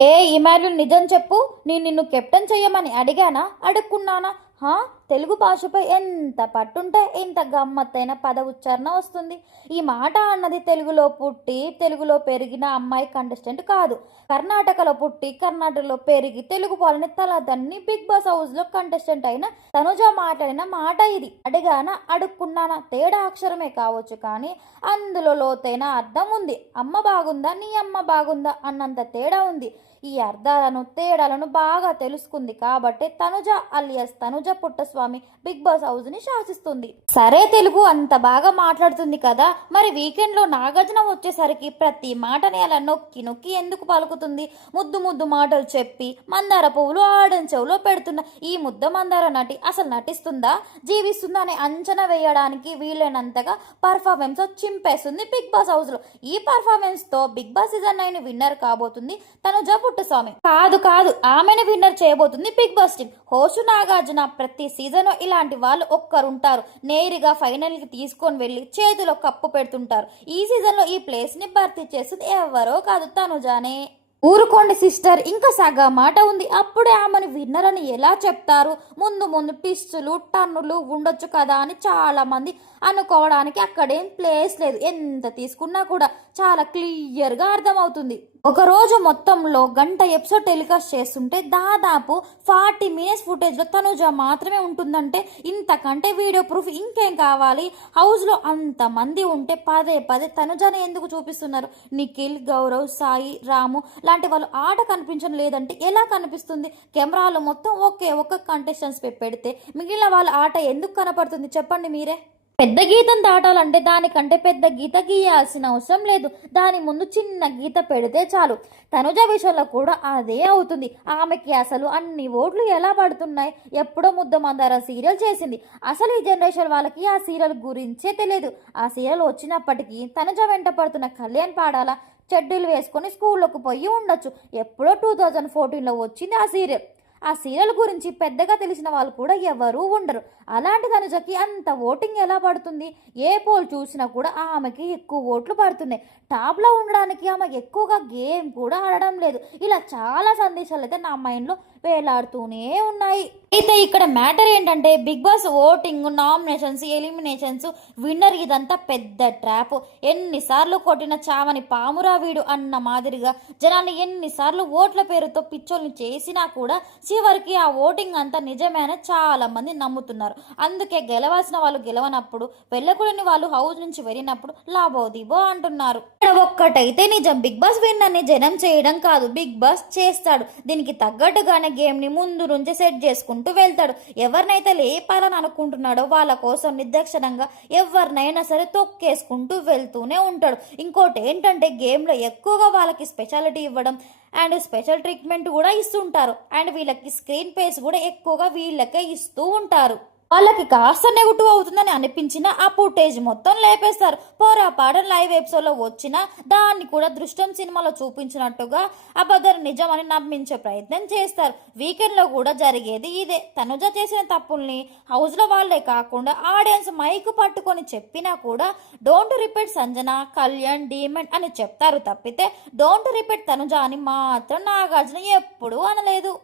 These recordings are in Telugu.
ఏ ఈమెయిల్ నిజం చెప్పు. నేను నిన్ను కెప్టెన్ చెయ్యమని అడిగానా, అడుక్కున్నానా? హా, తెలుగు భాషపై ఎంత పట్టుంటే ఇంత గమ్మత్తైన పద ఉచ్చారణ వస్తుంది. ఈ మాట అన్నది తెలుగులో పుట్టి తెలుగులో పెరిగిన అమ్మాయి కంటెస్టెంట్ కాదు. కర్ణాటకలో పుట్టి కర్ణాటకలో పెరిగి తెలుగు వాళ్ళని తలదన్ని బిగ్ బాస్ హౌస్ లో కంటెస్టెంట్ అయిన తనుజ మాట్లాడిన మాట ఇది. అడిగానా, అడుక్కున్నానా తేడా అక్షరమే కావచ్చు, కానీ అందులో లోతైన అర్థం ఉంది. అమ్మ బాగుందా, నీ అమ్మ బాగుందా అన్నంత తేడా ఉంది. ఈ అర్థాలను తేడాలను బాగా తెలుసుకుంది కాబట్టి Tanuja alias Tanuja Puttaswamy Bigg Boss house ని శాసిస్తుంది. సరే, తెలుగు అంత బాగా మాట్లాడుతుంది కదా, మరి వీకెండ్ లో నాగార్జున వచ్చేసరికి ప్రతి మాటని అలా నొక్కి నొక్కి ఎందుకు పలుకుతుంది? ముద్దు ముద్దు మాటలు చెప్పి మందార పువ్వులు ఆడని చెవులో పెడుతున్న ఈ ముద్ద మందార నటి అసలు నటిస్తుందా, జీవిస్తుందా అని అంచనా వేయడానికి వీలైనంతగా పర్ఫార్మెన్స్ చింపేస్తుంది బిగ్ బాస్ హౌస్ లో. ఈ పర్ఫార్మెన్స్ తో బిగ్ బాస్ సీజన్ 9 విన్నర్ కాబోతుంది తనుజ పుట్టస్వామి. కాదు కాదు, ఆమెను విన్నర్ చేయబోతుంది Bigg Boss team. Host Nagarjuna ప్రతి సీజన్ ఇలాంటి వాళ్ళు ఒక్కరుంటారు, నేరుగా ఫైనల్ కి తీసుకొని వెళ్ళి చేతిలో కప్పు పెడుతుంటారు. ఈ సీజన్ లో ఈ ప్లేస్ ని భర్తీ చేస్తుంది ఎవరో కాదు, తనుజానే. ఊరుకోండి సిస్టర్, ఇంకా సగ మాట ఉంది, అప్పుడే ఆమెను విన్నర్ అని ఎలా చెప్తారు? ముందు ముందు ట్విస్టులు టన్నులు ఉండొచ్చు కదా అని చాలా మంది అనుకోవడానికి అక్కడేం ప్లేస్ లేదు. ఎంత తీసుకున్నా కూడా చాలా క్లియర్గా అర్థమవుతుంది. ఒక రోజు మొత్తంలో గంట ఎపిసోడ్ టెలికాస్ట్ చేస్తుంటే దాదాపు 40 మినిట్స్ ఫుటేజ్లో తనుజ మాత్రమే ఉంటుందంటే ఇంతకంటే వీడియో ప్రూఫ్ ఇంకేం కావాలి? హౌస్లో అంతమంది ఉంటే పదే పదే తనుజని ఎందుకు చూపిస్తున్నారు? నిఖిల్, గౌరవ్, సాయి, రాము లాంటి వాళ్ళు ఆట కనిపించడం లేదంటే ఎలా కనిపిస్తుంది? కెమెరాలు మొత్తం ఒక్క కంటెస్టెంట్స్ పెడితే మిగిలిన వాళ్ళ ఆట ఎందుకు కనపడుతుంది చెప్పండి మీరే. పెద్ద గీతం దాటాలంటే దానికంటే పెద్ద గీత గీయాల్సిన అవసరం లేదు, దాని ముందు చిన్న గీత పెడితే చాలు. తనుజ విషయంలో కూడా అదే అవుతుంది. ఆమెకి అసలు అన్ని ఓట్లు ఎలా పడుతున్నాయి? ఎప్పుడో ముద్ద మందార సీరియల్ చేసింది, అసలు ఈ జనరేషన్ వాళ్ళకి ఆ సీరియల్ గురించే తెలియదు. ఆ సీరియల్ వచ్చినప్పటికీ తనుజ వెంట పడుతున్న కళ్యాణ్ పాడాలా చెడ్డీలు వేసుకొని స్కూల్లోకి పోయి ఉండొచ్చు. ఎప్పుడో 2014లో వచ్చింది ఆ సీరియల్. ఆ సీరియల్ గురించి పెద్దగా తెలిసిన వాళ్ళు కూడా ఎవరూ ఉండరు. అలాంటి తనుజకి అంత ఓటింగ్ ఎలా పడుతుంది? ఏ పోల్ చూసినా కూడా ఆమెకి ఎక్కువ ఓట్లు పడుతున్నాయి. టాప్లో ఉండడానికి ఆమె ఎక్కువగా గేమ్ కూడా ఆడడం లేదు. ఇలా చాలా సందేశాలు అయితే నా మైండ్లో వేలాడుతూనే ఉన్నాయి. అయితే ఇక్కడ మ్యాటర్ ఏంటంటే Bigg Boss voting, nominations, eliminations, winner ఇదంతా పెద్ద ట్రాప్. ఎన్నిసార్లు కొట్టిన చావని పామురా వీడు అన్న మాదిరిగా జనాన్ని ఎన్నిసార్లు ఓట్ల పేరుతో పిచ్చోల్ని చేసినా కూడా చివరికి ఆ ఓటింగ్ అంతా నిజమేన చాలా మంది నమ్ముతున్నారు. అందుకే గెలవాల్సిన వాళ్ళు గెలవనప్పుడు, వెళ్ళకూడని వాళ్ళు హౌస్ నుంచి వెళ్ళినప్పుడు లాబోదిబో అంటున్నారు. ఇక్కడ ఒక్కటైతే నిజం, బిగ్ బాస్ విన్నర్ని జనం చేయడం కాదు, బిగ్ బాస్ చేస్తాడు. దీనికి తగ్గట్టుగానే గేమ్ ని ముందు నుంచి సెట్ చేసుకుంటూ వెళ్తాడు. ఎవరినైతే లేపాలని అనుకుంటున్నాడో వాళ్ళ కోసం నిర్దక్షిణంగా ఎవరినైనా సరే తొక్కేసుకుంటూ వెళ్తూనే ఉంటాడు. ఇంకోటి ఏంటంటే గేమ్ లో ఎక్కువగా వాళ్ళకి స్పెషాలిటీ ఇవ్వడం అండ్ స్పెషల్ ట్రీట్మెంట్ కూడా ఇస్తుంటారు. అండ్ వీళ్ళకి స్క్రీన్ పేస్ కూడా ఎక్కువగా వీళ్ళకే ఇస్తూ ఉంటారు. వాళ్ళకి కాస్త నెగిటివ్ అవుతుందని అనిపించినా ఆ ఫుటేజ్ మొత్తం లేపేస్తారు. పొరపాటు లైవ్ ఎపిసోడ్లో వచ్చినా దాన్ని కూడా దృష్టం సినిమాలో చూపించినట్టుగా అబద్ధం నిజం అని నమ్మించే ప్రయత్నం చేస్తారు. వీకెండ్లో కూడా జరిగేది ఇదే. తనుజ చేసిన తప్పుల్ని హౌస్లో వాళ్ళే కాకుండా ఆడియన్స్ మైక్ పట్టుకొని చెప్పినా కూడా డోంట్ రిపీట్ సంజన, కళ్యాణ్, డీమండ్ అని చెప్తారు తప్పితే డోంట్ రిపీట్ తనుజ అని మాత్రం నాగార్జున ఎప్పుడూ అనలేదు.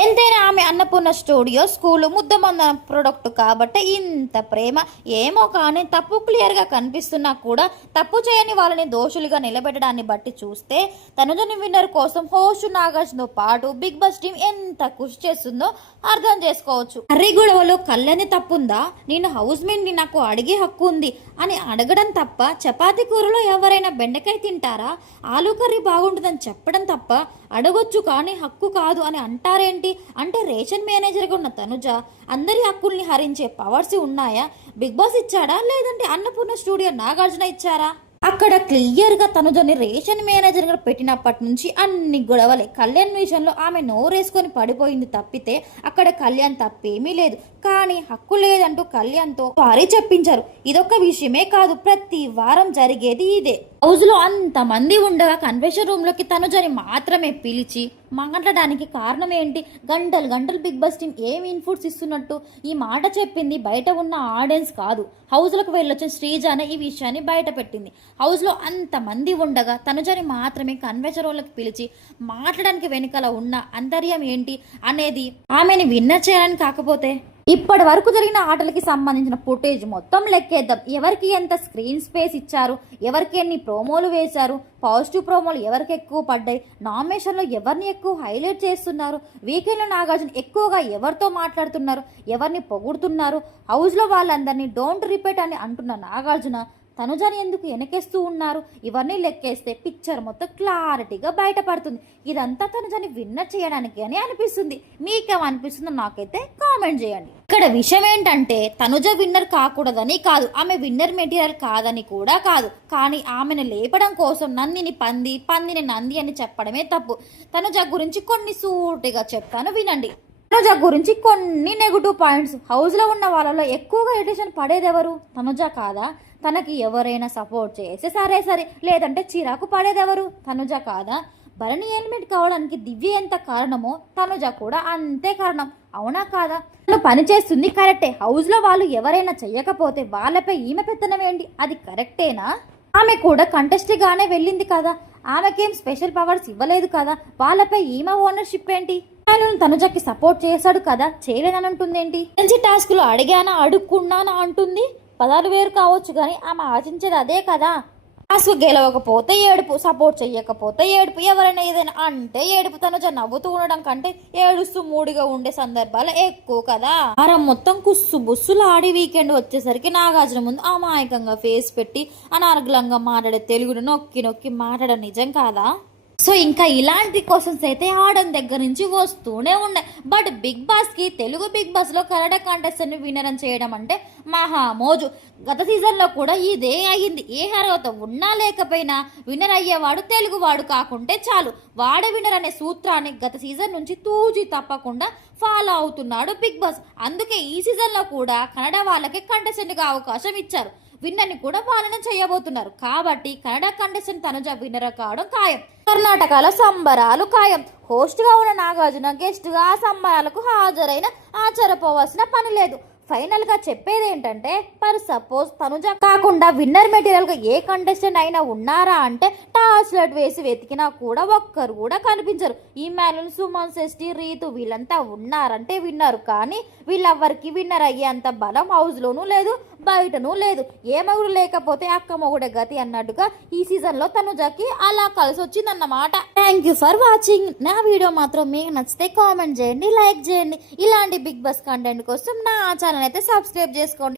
ఎంతైనా ఆమె అన్నపూర్ణ స్టూడియో స్కూలు ముద్దమంద ప్రొడక్ట్ కాబట్టి ఇంత ప్రేమ ఏమో, కానీ తప్పు క్లియర్గా కనిపిస్తున్నా కూడా తప్పు చేయని వాళ్ళని దోషులుగా నిలబెట్టడాన్ని బట్టి చూస్తే తనుజని విన్నర్ కోసం హోస్ట్ నాగార్జునతో పాటు బిగ్ బాస్ టీం ఎంత కృషి చేస్తుందో అర్థం చేసుకోవచ్చు. హర్రిగొడవలో కళ్యాణి తప్పుందా? నేను హౌస్ మేట్ని నాకు అడిగే హక్కు ఉంది అని అడగడం తప్ప, చపాతీ కూరలో ఎవరైనా బెండకాయ తింటారా, ఆలు కర్రీ బాగుంటుందని చెప్పడం తప్ప అడగొచ్చు కానీ హక్కు కాదు అని అంటారేంటి? అంటే రేషన్ మేనేజర్గా ఉన్న తనుజ అందరి హక్కుల్ని హరించే పవర్స్ ఉన్నాయా? బిగ్ బాస్ ఇచ్చాడా, లేదంటే అన్నపూర్ణ స్టూడియో నాగార్జున ఇచ్చారా? అక్కడ క్లియర్గా తనుజని రేషన్ మేనేజర్గా పెట్టినప్పటి నుంచి అన్ని గొడవలే. కళ్యాణ్ విషయంలో ఆమె నోరేసుకొని పడిపోయింది తప్పితే అక్కడ కళ్యాణ్ తప్పేమీ లేదు. కానీ హక్కు లేదంటూ కళ్యాణ్తో వారే చెప్పించారు. ఇదొక్క విషయమే కాదు, ప్రతి వారం జరిగేది ఇదే. హౌస్ లో అంతమంది ఉండగా కన్వెన్షన్ రూమ్ లోకి తనుజని మాత్రమే పిలిచి మాట్లాడడానికి కారణం ఏంటి? గంటలు గంటలు బిగ్ బాస్ టీం ఏం ఇన్పుట్స్ ఇస్తున్నట్టు? ఈ మాట చెప్పింది బయట ఉన్న ఆడియన్స్ కాదు, హౌస్లోకి వెళ్ళొచ్చిన శ్రీజానే ఈ విషయాన్ని బయట పెట్టింది. హౌస్లో అంతమంది ఉండగా తనుజని మాత్రమే కన్వెన్షన్ రూమ్లోకి పిలిచి మాట్లాడడానికి వెనుకల ఉన్న అంతర్యం ఏంటి అనేది ఆమెని విన్నర్ చేయడానికి కాకపోతే ఇప్పటి వరకు జరిగిన ఆటలకి సంబంధించిన ఫుటేజ్ మొత్తం లెక్కేద్దాం. ఎవరికి ఎంత స్క్రీన్ స్పేస్ ఇచ్చారు, ఎవరికి ఎన్ని ప్రోమోలు వేశారు, పాజిటివ్ ప్రోమోలు ఎవరికి ఎక్కువ పడ్డాయి, నామినేషన్లో ఎవరిని ఎక్కువ హైలైట్ చేస్తున్నారు, వీకెండ్లో నాగార్జున ఎక్కువగా ఎవరితో మాట్లాడుతున్నారు, ఎవరిని పొగుడుతున్నారు, హౌస్లో వాళ్ళందరినీ డోంట్ రిపీట్ అని అంటున్న నాగార్జున తనుజని ఎందుకు వెనకేస్తూ ఉన్నారు, ఇవన్నీ లెక్కేస్తే పిక్చర్ మొత్తం క్లారిటీగా బయటపడుతుంది. ఇదంతా తనుజని విన్నర్ చేయడానికి అని అనిపిస్తుంది. మీకేమనిపిస్తుందో నాకైతే కామెంట్ చేయండి. ఇక్కడ విషయం ఏంటంటే తనుజ విన్నర్ కాకూడదని కాదు, ఆమె విన్నర్ మెటీరియల్ కాదని కూడా కాదు, కానీ ఆమెను లేపడం కోసం నందిని పంది, పందిని నంది అని చెప్పడమే తప్పు. తనుజ గురించి కొన్ని సూటిగా చెప్తాను వినండి. తనుజ గురించి కొన్ని నెగిటివ్ పాయింట్స్. హౌస్లో ఉన్న వాళ్ళలో ఎక్కువగా ఇరిటేషన్ పడేది ఎవరు? తనుజ కాదా? తనకి ఎవరైనా సపోర్ట్ చేస్తే సరే, లేదంటే చిరాకు పడేదెవరు? తనుజ కాదా? భరణి ఎలిమినేట్ కావడానికి దివ్య ఎంత కారణమో తనుజ కూడా అంతే కారణం, అవునా కాదా? తను పని చేస్తుంది కరెక్టే, హౌస్లో వాళ్ళు ఎవరైనా చెయ్యకపోతే వాళ్ళపై ఈమె పెత్తనం ఏంటి? అది కరెక్టేనా? ఆమె కూడా కంటెస్ట్గానే వెళ్ళింది కదా, ఆమెకేం స్పెషల్ పవర్స్ ఇవ్వలేదు కదా, వాళ్ళపై ఈమె ఓనర్షిప్ ఏంటి? తనుజకి సపోర్ట్ చేశాడు కదా, చేయలేదని అంటుందేంటి? మంచి టాస్క్లు అడిగానా అడుక్కున్నానా అంటుంది. పదాలు వేరు కావచ్చు కానీ ఆమె ఆశించేది అదే కదా. టాస్క్ గెలవకపోతే ఏడుపు, సపోర్ట్ చెయ్యకపోతే ఏడుపు, ఎవరైనా ఏదైనా అంటే ఏడుపు. తనుజ నవ్వుతూ ఉండడం కంటే ఏడుస్తూ మూడిగా ఉండే సందర్భాలు ఎక్కువ కదా. వారం మొత్తం కుస్సు బుస్సులు ఆడి వీకెండ్ వచ్చేసరికి నాగార్జున ముందు అమాయకంగా ఫేస్ పెట్టి అనార్గలంగా మాట్లాడే తెలుగును నొక్కి నొక్కి మాట్లాడడం నిజం కాదా? సో ఇంకా ఇలాంటి క్వశ్చన్స్ అయితే ఆడడం దగ్గర నుంచి వస్తూనే ఉన్నాయి. బట్ బిగ్ బాస్కి తెలుగు బిగ్ బాస్లో కన్నడ కాంటెస్టెంట్ని వినరం చేయడం అంటే మహామోజు. గత సీజన్లో కూడా ఇదే అయ్యింది. ఏ అర్హత ఉన్నా లేకపోయినా విన్నర్ అయ్యేవాడు తెలుగువాడు కాకుంటే చాలు, వాడే విన్నర్ అనే సూత్రాన్ని గత సీజన్ నుంచి తూచి తప్పకుండా ఫాలో అవుతున్నాడు బిగ్ బాస్. అందుకే ఈ సీజన్లో కూడా కన్నడ వాళ్ళకి కంటెస్టెంట్గా అవకాశం ఇచ్చారు. విన్నర్ని కూడా పాలన చేయబోతున్నారు. కాబట్టి కన్నడ కంటెస్టెంట్ తనుజ విన్నర్ కావడం ఖాయం. కర్ణాటకలో సంబరాలు ఖాయం. హోస్ట్గా ఉన్న నాగార్జున గెస్ట్గా ఆ సంబరాలకు హాజరైన ఆశ్చర్యపోవాల్సిన పని లేదు. ఫైనల్ గా చెప్పేది ఏంటంటే, పర్ సపోజ్ తనుజ కాకుండా విన్నర్ మెటీరియల్ గా ఏ కంటెస్టెంట్ అయినా ఉన్నారా అంటే టాస్లెట్ వేసి వెతికినా కూడా ఒక్కరు కూడా కనిపించరు. ఈ మ్యానుల్, సుమన్ శెట్టి, రీతు వీళ్ళంతా ఉన్నారంటే విన్నారు, కానీ వీళ్ళెవ్వరికి విన్నర్ అయ్యేంత బలం హౌస్ లోనూ లేదు, బయటనూ లేదు. ఏ మొగుడు లేకపోతే అక్క మొగుడే గతి అన్నట్టుగా ఈ సీజన్ లో తనుజకి అలా కలిసి వచ్చిందన్నమాట. Thank you for watching. నా వీడియో మాత్రం మీకు నచ్చితే కామెంట్ చేయండి, లైక్ చేయండి. ఇలాంటి బిగ్ బాస్ కంటెంట్ కోసం నా ఛానల్ అయితే సబ్స్క్రైబ్ చేసుకోండి.